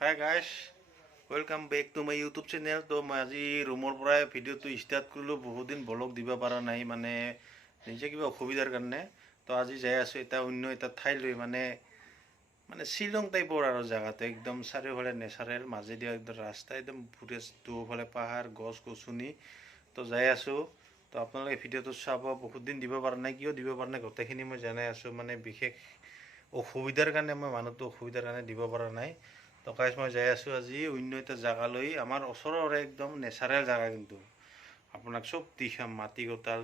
High guys, welcome back to my YouTube channel. তো মই আজি ৰুমৰ পৰাই ভিডিঅ'টো ষ্টাৰ্ট কৰিলোঁ। বহুত দিন ব্লগ দিব পৰা নাই, মানে নিজে কিবা অসুবিধাৰ কাৰণে। তো আজি যাই আছোঁ এটা অন্য এটা ঠাইলৈ, মানে শ্বিলং টাইপৰ আৰু জেগাটো একদম চাৰিওফালে নেচাৰেল, মাজেদি একদম ৰাস্তা একদম দুফালে পাহাৰ গছ গছনি। তো যাই আছোঁ। তো আপোনালোকে ভিডিঅ'টো চাব। বহুত দিন দিব পৰা নাই, কিয় দিব পৰা নাই গোটেইখিনি মই জনাই আছোঁ। মানে বিশেষ অসুবিধাৰ কাৰণে মই মানুহটো অসুবিধাৰ কাৰণে দিব পৰা নাই। তো গাইছ, মই যাই আছোঁ আজি অন্য এটা জেগালৈ, আমাৰ ওচৰৰে একদম নেচাৰেল জেগা। কিন্তু আপোনাক চব দেখাম, মাটি কঁতাল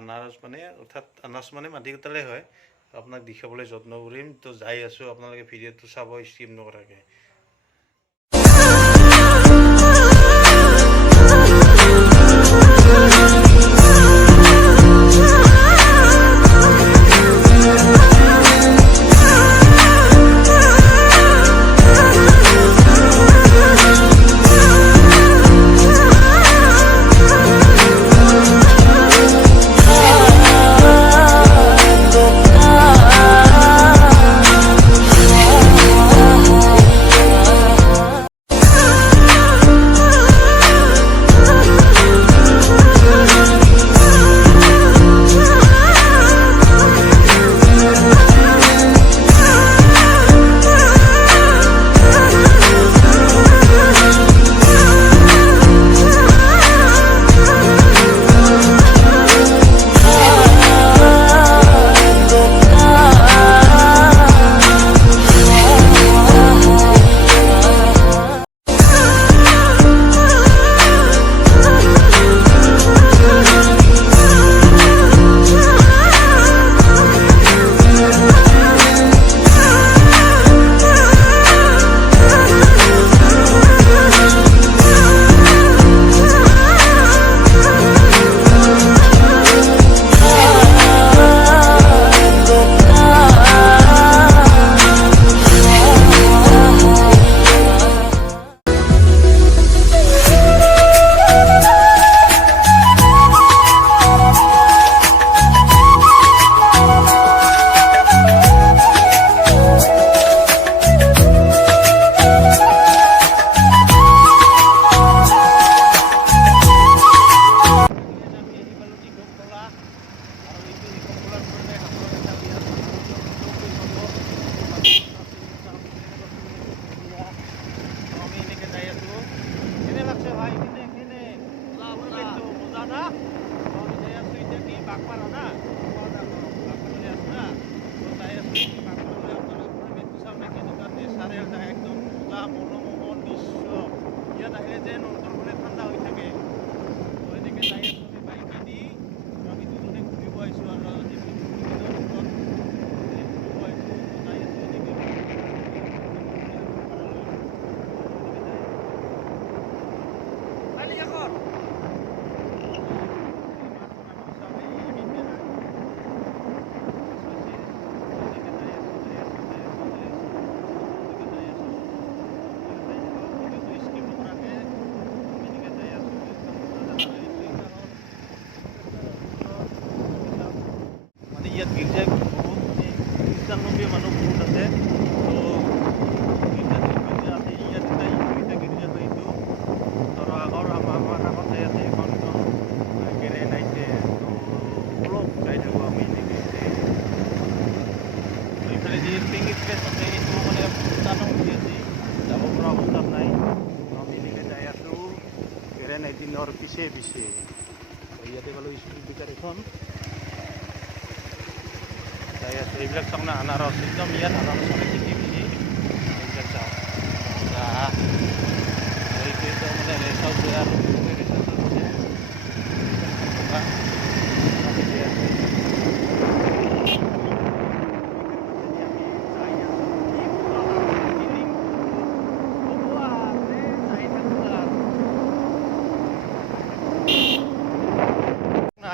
আনাৰস, মানে অৰ্থাৎ আনাৰস মানে মাটি কঁতালেই হয়। আপোনাক দেখাবলৈ যত্ন কৰিম। তো যাই আছোঁ, আপোনালোকে ভিডিঅ'টো চাব স্কিপ নকৰাকৈ। ইয়াত গীৰ্জাই বহুত, মানে খ্ৰীষ্টানমুখী মানুহ বহুত আছে। তো গীৰ্জা আছে ইয়াত, এটা গীৰ্জা হয় এইটো। ধৰ আগৰ আমাৰ কাষত যাই আছে এখন গেৰেজ আহিছে। তো অলপ যাই থাকোঁ আমি এনেকৈ। এইফালে যি পিকনিক প্লেচ আছে সেইটো মানে খ্ৰীষ্টানমুখী আছে, যাব পৰা অৱস্থাত নাই। আমি এনেকৈ যাই আছোঁ গেৰেজ 19ৰ পিছে পিছে। ইয়াতে গ'লোঁ স্কুল বিকাৰ এখন যাই আছোঁ। এইবিলাক তাৰমানে আনাৰস, একদম ইয়াত আনাৰস মানে খেতি বেছি। এইবিলাক চাওঁ এইটো মানে ৰেষ্ট হাউচ আৰু ৰেষ্ট হাউচ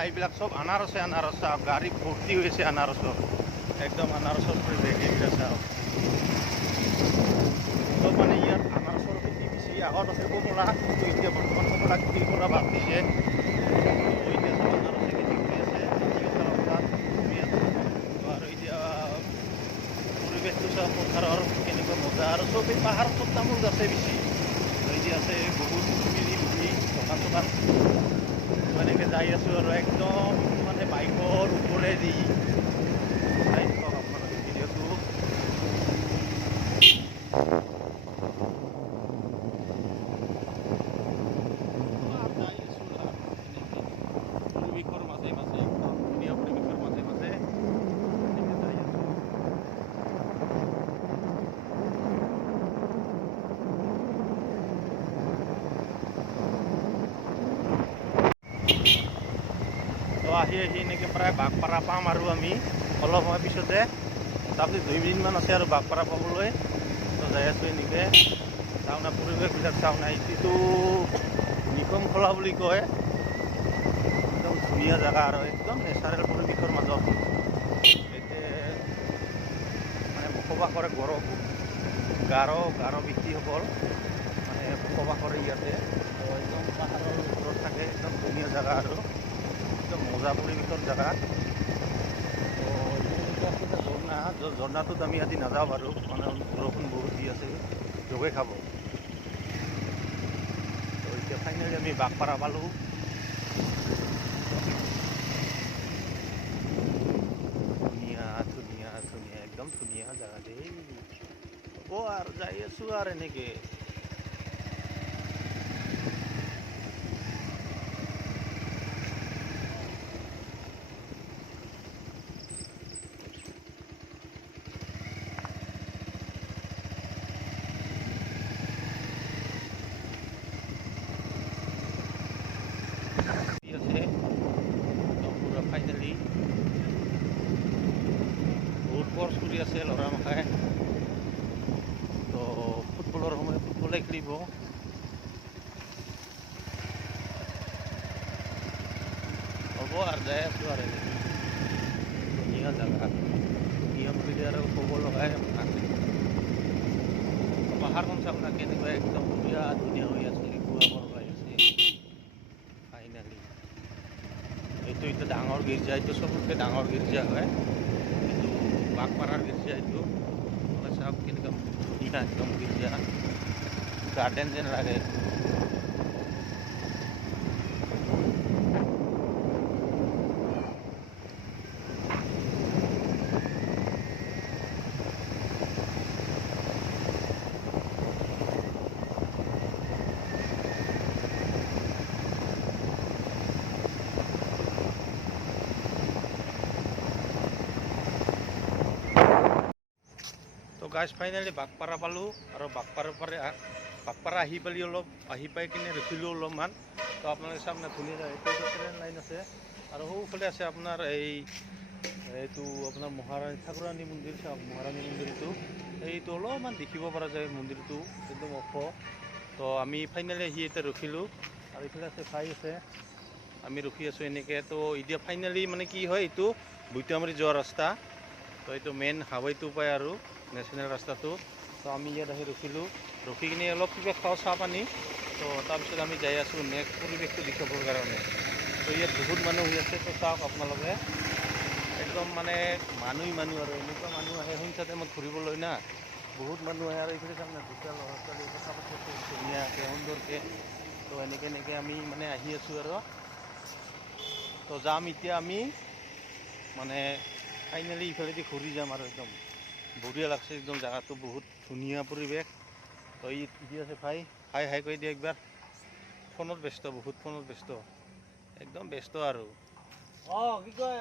এইবিলাক চব আনাৰসে আনাৰস। চাওক গাড়ী ভৰ্তি হৈ আছে আনাৰসত, একদম আনাৰসৰ পৰিৱেশ। এইবিলাক চাওক চব, মানে ইয়াত আনাৰসৰ খেতি বেছি। আগত আছে কমলা, কিন্তু এতিয়া বৰ্তমান কমলা খেতি কৰা বাদ দিছে। এতিয়া চব আনাৰসে খেতি কৰি আছে। আৰু এতিয়া পৰিৱেশটো চাওক পথাৰৰ কেনেকুৱা মজা। আৰু চব এই পাহাৰত চব তামোল গছে বেছি এই আছে বহুত মিলি মিলি দোকান চোকান এনেকৈ যাই আছোঁ আৰু একদম মানে বাইকৰ ওপৰেদি চাই থাকক আপোনালোকে ভিডিঅ'টো। পৰিৱেশৰ মাজে মাজে একদম ধুনীয়া পৰিৱেশৰ মাজে মাজে এনেকৈ যাই আছোঁ। তো আহি এনেকৈ প্ৰায় বাঘপাৰা পাম আৰু আমি অলপ সময় পিছতে তাৰপিছত 2 মিনিটমান আছে আৰু বাঘপাৰা পাবলৈ। তো যাই আছোঁ এনেকৈ চাওঁ না পৰিৱেশবিলাক চাওঁ না। এইটো নিকম খোলা বুলি কয়। একদম ধুনীয়া জেগা আৰু একদম নেচাৰেল পৰিৱেশৰ মাজত এতিয়া মানে বসবাস কৰে গাৰো ব্যক্তিসকল মানে বসবাস কৰে ইয়াতে। তো একদম পাহাৰৰ ওপৰত থাকে, একদম ধুনীয়া জেগা আৰু একদম মজা পৰিৱেশৰ জেগা। তো এইটো আছে যে ঝৰ্ণাটোত আমি আজি নাযাওঁ বাৰু, মানে বৰষুণ বহুত দি আছে, জোকে খাব। তো এতিয়া ফাইনেলি আমি বাঘপাৰা পালোঁ। ধুনীয়া ধুনীয়া ধুনীয়া একদম ধুনীয়া জেগা দেই। হ'ব আৰু যাই আছোঁ আৰু এনেকৈ। আছে একদম পুৰা ফাইনেলি বহুত কৰ্চ কৰি আছে ল'ৰা মাখাই। তো ফুটবলৰ সময়ত ফুটবলে খেলিব। হ'ব আৰু যাই আছোঁ আৰু এনেকৈ। ধুনীয়া জেগা, ধুনীয়া বুলিলে আৰু ক'ব লগাই পাহাৰখন চাওক না কেনেকুৱা একদম বিৰাট ধুনীয়া হৈ আছে। পুৱা ওলাই আছে ফাইনেলি। এইটো এতিয়া ডাঙৰ গীৰ্জা, এইটো চবতকৈ ডাঙৰ গীৰ্জা হয়, এইটো বাঘপাৰাৰ গীৰ্জা। এইটো মানে চাওক কেনেকুৱা ধুনীয়া একদম গীৰ্জা, গাৰ্ডেন যেন লাগে। তো গাইজ ফাইনেলি বাঘপাৰা পালোঁ আৰু বাঘপাৰা আহি পাই কিনে ৰখিলোঁ অলপমান। তো আপোনালোকে চাওক না ধুনীয়া জেগা। এইটো ট্ৰেইন লাইন আছে আৰু সৌফালে আছে আপোনাৰ এইটো আপোনাৰ মহাৰাণী ঠাকুৰাণী মন্দিৰ। চাওক মহাৰাণী মন্দিৰটো এইটো অলপমান দেখিব পৰা যায়, মন্দিৰটো একদম ওখ। তো আমি ফাইনেলি আহি এতিয়া ৰখিলোঁ আৰু এইফালে আছে ভাই আছে, আমি ৰখি আছোঁ এনেকৈ। তো এতিয়া ফাইনেলি মানে কি হয়, এইটো বৈতামাৰী যোৱা ৰাস্তা। তো এইটো মেইন হাইৱেটো পায় আৰু নেশ্যনেল ৰাস্তাটো। তো আমি ইয়াত আহি ৰখিলোঁ, ৰখি কিনে অলপ কিবা খাওঁ চাহ পানী। তো তাৰপিছত আমি যাই আছোঁ নেক্সট পৰিৱেশটো দেখাবৰ কাৰণে। তো ইয়াত বহুত মানুহ হৈ আছে। তো চাওক আপোনালোকে একদম মানে মানুহ আৰু এনেকুৱা মানুহ আহে সংখ্যা টাইমত ঘূৰিবলৈ না, বহুত মানুহ আহে। আৰু এইফালে চাওক না দুটা ল'ৰা ছোৱালী কথা পাতি আছে ধুনীয়াকৈ সুন্দৰকৈ। তো এনেকৈ আমি মানে আহি আছোঁ আৰু। তো যাম এতিয়া আমি মানে ফাইনেলি ইফালেদি ঘূৰি যাম আৰু একদম বঢ়িয়া লাগছে একদম জেগাটো, বহুত ধুনীয়া পৰিৱেশ। তো ই আছে ভাই, হাই কৰি দিয়ে একবাৰ। ফোনত ব্যস্ত, বহুত ফোনত ব্যস্ত, একদম ব্যস্ত আৰু। কি কয়